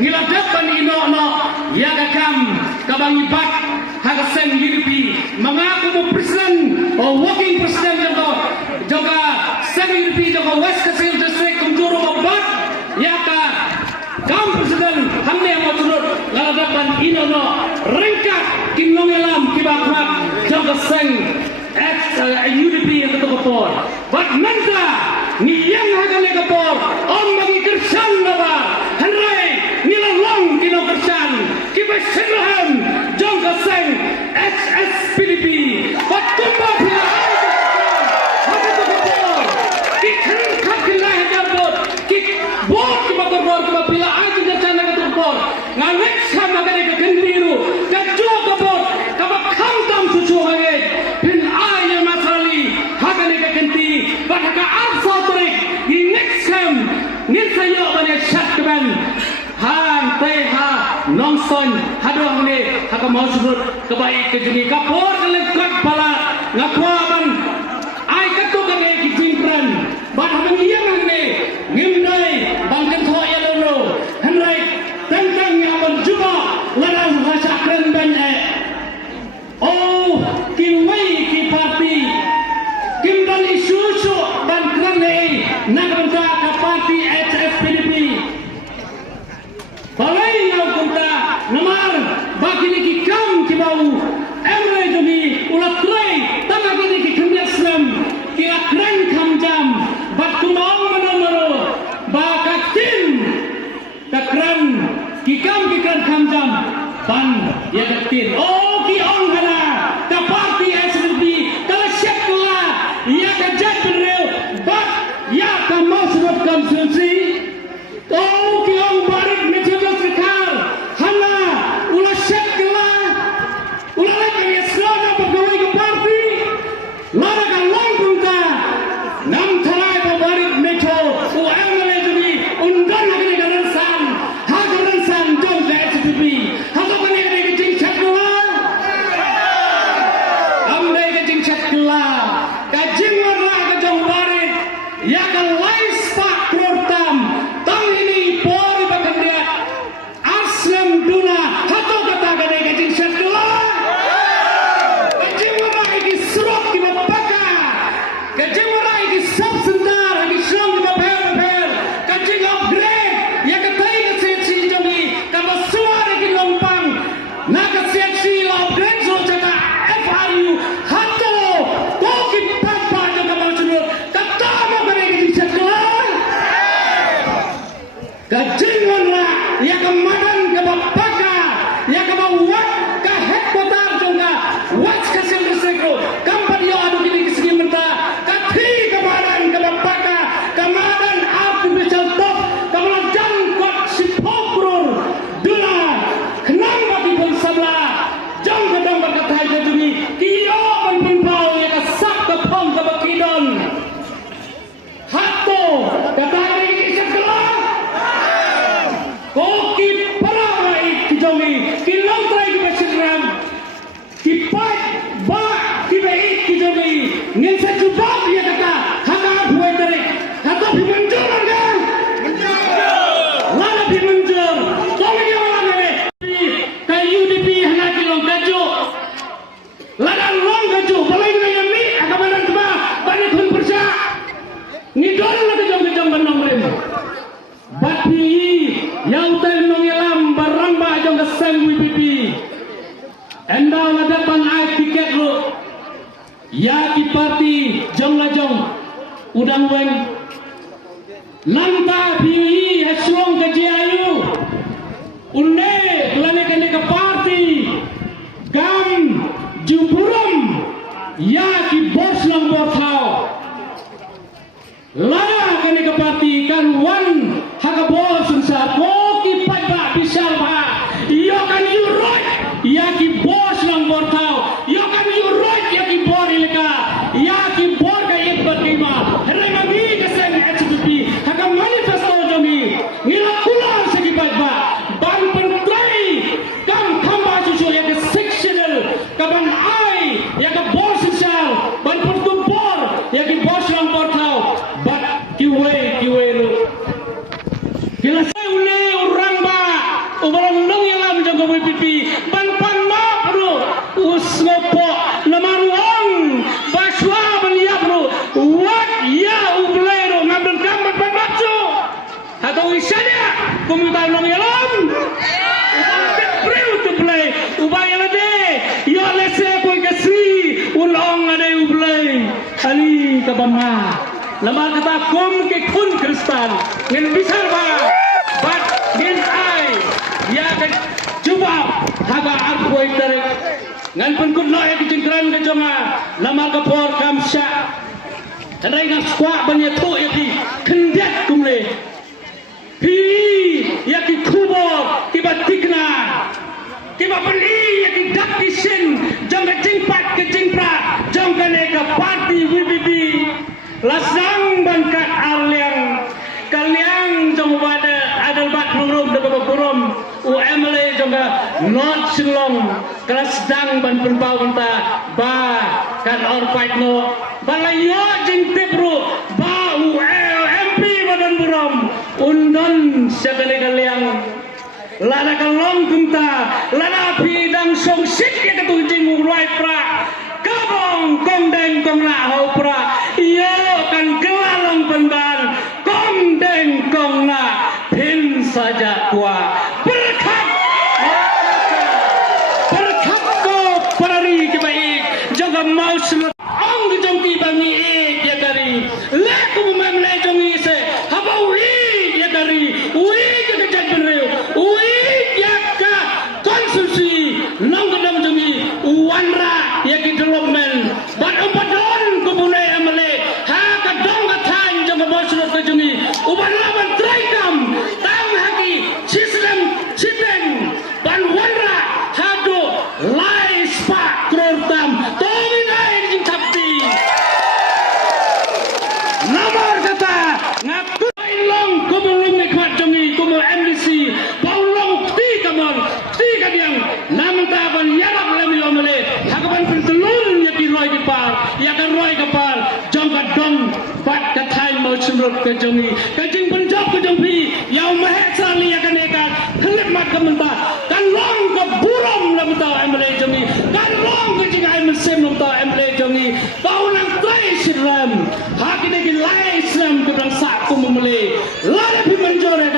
ngiladapan ino ya kakam kabangibat hagasen UDP mengaku mo presiden o working president juga sen UDP juga West Kecil District kumjuru obat ya ka kam presiden hamne mo turut ngiladapan ino ringkat kinongelam kibakmak juga sen UDP yang ketukapor but nanta niyang hagale kapor on magi kersan naba hanrai nilalong kino kersan kibesenrahan jongka seng XSPDP but kumba pila hagale kapor kikhan khakila hagabot kik bot kibator kibapila aja kersan ketukapor ngalek sama hagale kegendiru kajo kapor kabakam tam susu hagale pin aya masali hagale kegenti but haka Nilsayo bani syak keban han teh ha nongson hadoh ni haka mau surut kebaik kejuni kapor kelengkap pala ngakwa ban ai katu kage kijingkran ban hang iyang ni ngimdai bang kentho ya lolo hanrai tentang yang menjuba larang hasakran ban oh kiwai ki parti kimdan isu ban kran ni nagranta ka parti HSPDP balai ngau kunta namar bagi ni kam kibau emre jumi ulat trai tanga gini ki kembiak Islam kira keren kamjam bat kumau menamaro bakatin takran kikam kamjam pan ya katin oh ki on hana ka parti HSPDP kala syakla ya ka jadreu bat ya ka masruf kam sunsi oh ki on barik mejelas sekal hana ula syakla ula lagi Islam pegawai ke parti lara ka langkung ka nam tharai pa barik mejo UMLA jadi undan lagi garansan ha garansan jong ka HSPDP hato kani ke jing syakla amdai ke jing syakla ka jing warna ka jong barik ya ka lais pak program tang ini pori bakandria aslam duna hato kata gade gajing syakla gajing warai ki surok ki bapaka gajing warai ki sab sentar ki syong ki bapel gajing upgrade ya ka tai ka seksi jami ka basuar ki lompang na ka seksi upgrade so jaka FRU hato ko ki papa jaka masunut kata mo gade gajing syakla gajingan lah ya kemadan ke bapaka ya ke bawat ke headquarter juga West Kecil District kampan yo adu kini kesini menta kathi kemadan ke bapaka kemadan api becel top kemadan jangkot si pokrur dula kenang bagi pun sabla jang kadang berkatai jajuni kiyo pun pau ya ke sak ke pong ke bakidon hato kata ini syakla koki parai kijomi kilong trai ki basiram kipat ba kibai kijomi ngin sa jubab ya kata haka buai tarik haka bimanjur kan lala bimanjur kau ni orang ni ka UDP hana kilong kajo lala long kajo balai ni yang ni haka banan tuba bani kun persa ni dol la kejong banong rem bati yang nongelam baramba jong kesem WPP endau hadapan ai tiket lu ya ki parti jong la jong udang weng lanta bi hasuang ke jiayu unne kelane kene ke parti gam juburum ya ki bos lang borthau lana kene ke parti kan wan haga bos unsa koki pada bisal ba yo kan you right ya ki bos lang bortau yo kan you right ya ki bor ilka ya ki bor ka yet berima hele magi ka sen HSPDP haga manifesto jami ngila kumutay nong yalam. Ubang preu to play. Ubang yalade. Yo lese ko kasi ulong ade ublay. Ali kabama. Lamar kata kum ke kun kristal. Ngin bisar ba. But ngin ay. Ya ke cuba haga arpoy tarik. Ngan pun kun loe ke jengkran ke jonga. Lamar ka por kam sya. Kadai nak squat banyak tu yaki kendiat kumle. Hi yaki kubo kiba tikna. Kiba beli yaki dak kisin jong ke jingpat ke jingpra jong ke neka parti WBB. Lasang bangkat arliang kaliang jong wada adal bat nurum de baburum UMLA jong ke North Silong kelas dang ban penpau banta ba kan or fight no balayo jing tebru ba MP badan buram undon sekali kaliang lada kalong kumta lada pidang song sit ya ketu jing urai pra kabong kong deng kong la ho pra yo kan kelalong penban kong deng kong la pin saja tua berkat ko parari ke baik jaga mau selut ang jong ki bangi ya dari le ko mem le jong i se habau i ya dari ui ke jak benreu ui ya ka konsumsi nang gedam jong i wanra ya ki development bat umpadon ko bunai amale ha ka dong ka tan jong ka mau selut ke jong i uban laban traikam tang haki sistem cipeng ban wanra hado lai spa krortam tominai jing tapti nomor kata ngaku long kumulung ikhwat jongi kumul MDC paulong ti kamon ti kadiang namun taban yarap lami omele hakaban pentelun yaki roi kepal yakan roi kepal jong ka dong pat ka thai mau sumrut ke jongi kajing penjok ke jongpi yau mahek sali yakan ekat helip mat kamenta kan long ke buram lam tau MLA jongi kan long ke jing ai mesem lam tau MLA jongi paulang tai siram hakine ki lai islam ke bang sak kumumele lare pi menjore